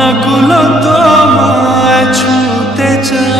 ভাবনাগুলো তোমায় ছুতে চায়।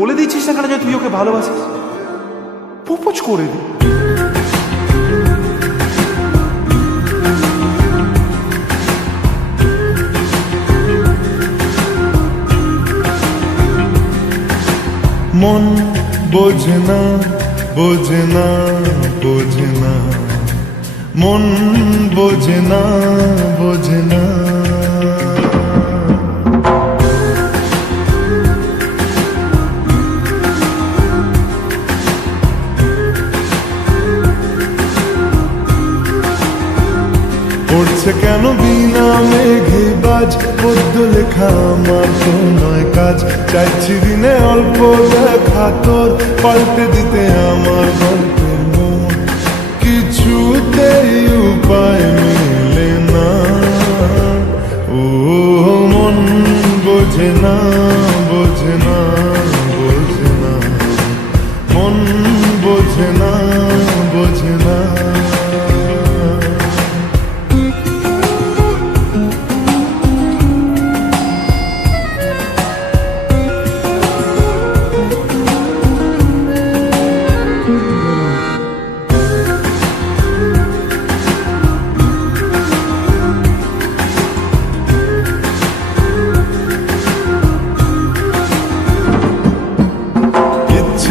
বলে দিচ্ছিস না কেন যে তুই ওকে ভালোবাসিস? প্রপোজ করে দি। মন বোঝে না বোঝে না বোঝে না, মন বোঝে না বোঝে না। পড়ছে কেন বিনা মেঘে বাজ, পদ্য লেখা আমার তো নয় কাজ। চাইছি দিনে অল্প দেখা তোর, পাল্টে দিতে আমার গল্পের মন। কিছুতেই উপায়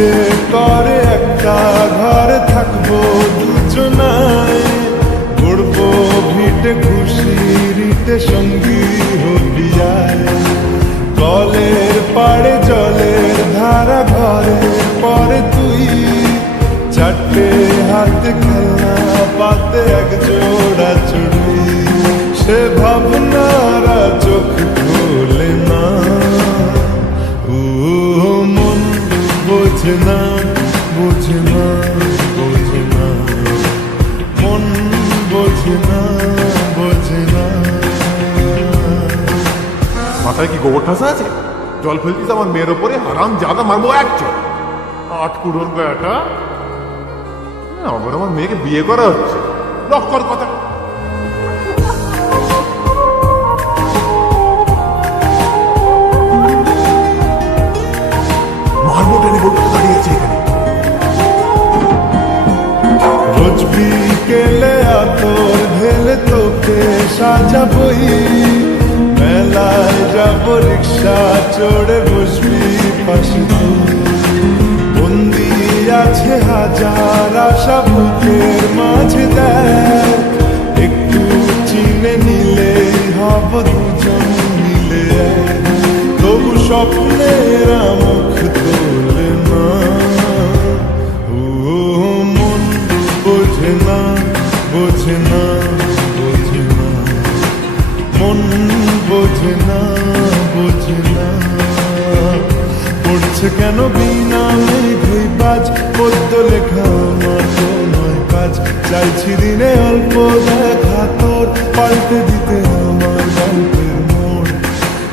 ইচ্ছে করে একটা ঘরে থাকবো দুজনায়, ঘুরবো ভিটে খুশি রিতে সঙ্গী হবিয়ায়, কলের পাড়ে জলের ধারা ঘরে পরে তুই, চারটে হাতে খেলনা পাতে এক জোড়া চুড়ি, সে ভাবনারা চোখ খোলে না, ও মন বোঝে না, বোঝে না, বোঝে না, মন বোঝে না, বোঝে না। মাথায় কি গোবর ঠাসা আছে? জল ফেলতিস আমার মেয়ের ওপরে, হারাম জাদা মারবো এক চোখ। আট কুড়োর গায়াটা আবার আমার মেয়েকে বিয়ে করা হচ্ছে, লক্কর কথা। মারবো টেনে বলতে দাঁড়িয়েছে এখানে। রোজ বিকেলে আতর ঢেলে তোকে সাজাবই, মেলায় যাব রিক্সা চড়ে বসবি পাশে তুই, বন্দি আছে হাজার আশা বুকের মাঝে, দেখ একটু চিনে নিলে হব দুজন মিলে এক, তবু স্বপ্নের মুখ তোলে না, ও মন বোঝে না, বোঝে না, বোঝে না, মন বোঝে না, বোঝে না। পড়ছে কেন বিনা মেঘে বাজ, পদ্য লেখা আমার তো নয় কাজ, চাইছি দিনে অল্প দেখা তোর, পাল্টে দিতে আমার গল্পের মোড়,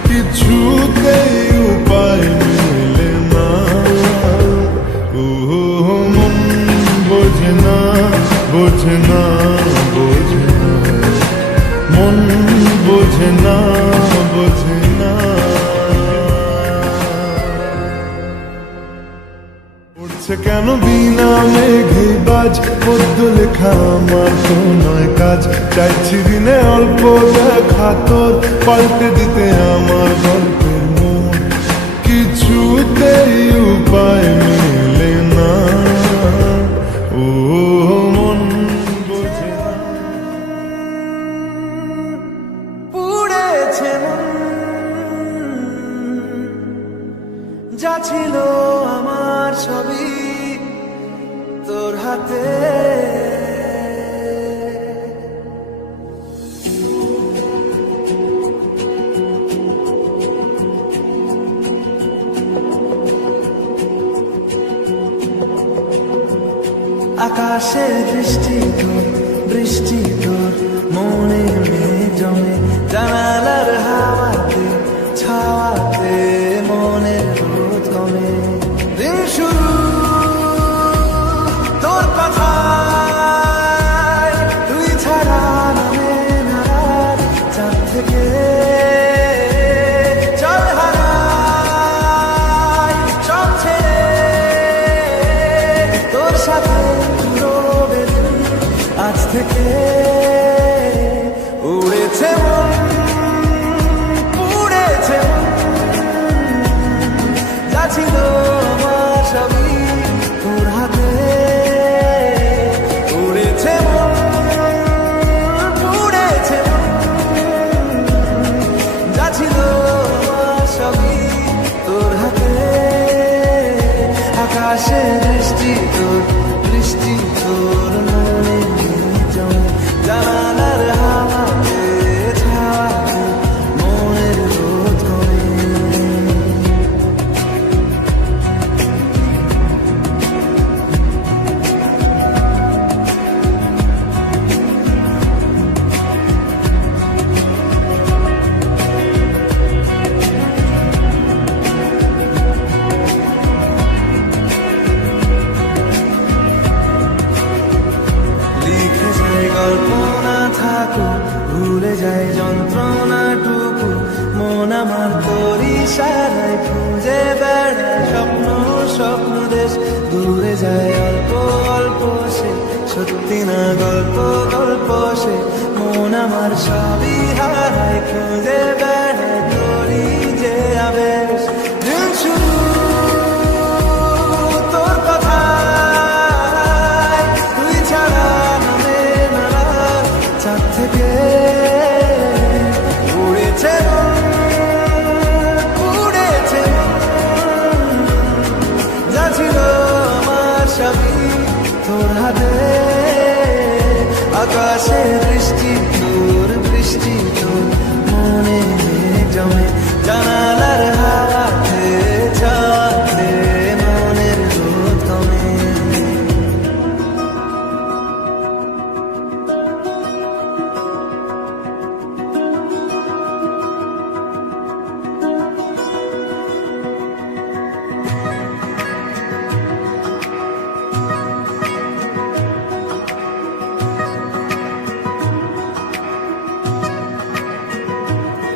কিছুতেই উপায় মেলে না, ও মন বোঝে না, বোঝে না, বোঝে না, মন বোঝে না, বোঝে না। পড়ছে কেন বিনা মেঘে বাজ, পদ্য লেখা আমার তো নয় কাজ, চাইছি দিনে অল্প দেখা তোর, পাল্টে দিতে আমার গল্পের মোড়, কিছুতেই উপায় মেলে না, ও মন বোঝে না। পুড়েছে মন, যা ছিল আমার ছবি তোর হাতে, আকাশে দৃষ্টি তোর, বৃষ্টি তোর মনে মেঘ জমে, জানালার হাওয়াতে ছাওয়াতে মনের রোদ কমে, দিন শুরু তোর কথায়, তুই ছাড়া নামে না রাত, চাঁদ থেকে জল হারাই সব ছেড়ে, তোর সাথে রবে দিন, আজ থেকে উড়েছে মন, পুড়েছে মন, যা ছিল আমার সবই তোর হাতে, উড়েছে মন, পুড়েছে মন, যা ছিল আমার সবই তোর হাতে, আকাশে দৃষ্টি তোর, বৃষ্টি তোর মনে জমে, জানালার হাওয়াতে ছাওয়াতে মনের রোদ কমে। লিখে যাই গল্প না থাকুক, ভুলে যাই যন্ত্রণাটুকু, মন আমার তোর ইশারায় খুঁজে বেড়ায় স্বপ্ন, স্বপ্ন দেশ, দূরে যায় অল্প অল্প সে, সত্যি না গল্প, গল্প সে, মন আমার সবই হারায় খুঁজে বেড়ায় তোরই যে আবেশ, দিন শুরু তোর চাঁদ থেকে উড়েছে উড়েছে যা ছিল আমার সবই তোর হাতে আকাশে বৃষ্টি তোর মনে জমে জানালার হাওয়াতে চাওয়াতে মনের রোদ কমে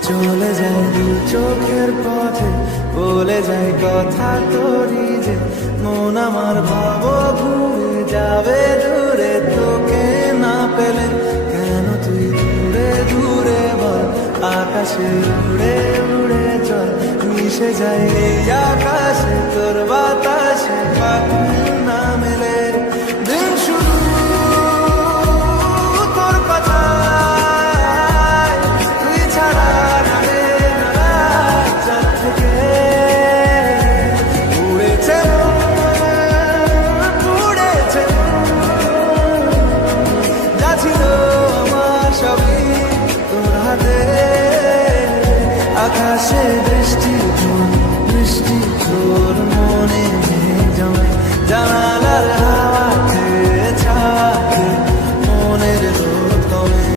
চলে যায় দু চোখের পথে বলে যায় কথা তোরই যে মন আমার ভাব ঘুরে যাবে দূরে তোকে না পেলে কেন তুই দূরে দূরে বল আকাশে উড়ে উড়ে চল মিশে যায় এই আকাশে তোর বাতাসে পাখি না মেলে দিন শুরু তোর কথায় তুই ছাড়া আকাশে বৃষ্টি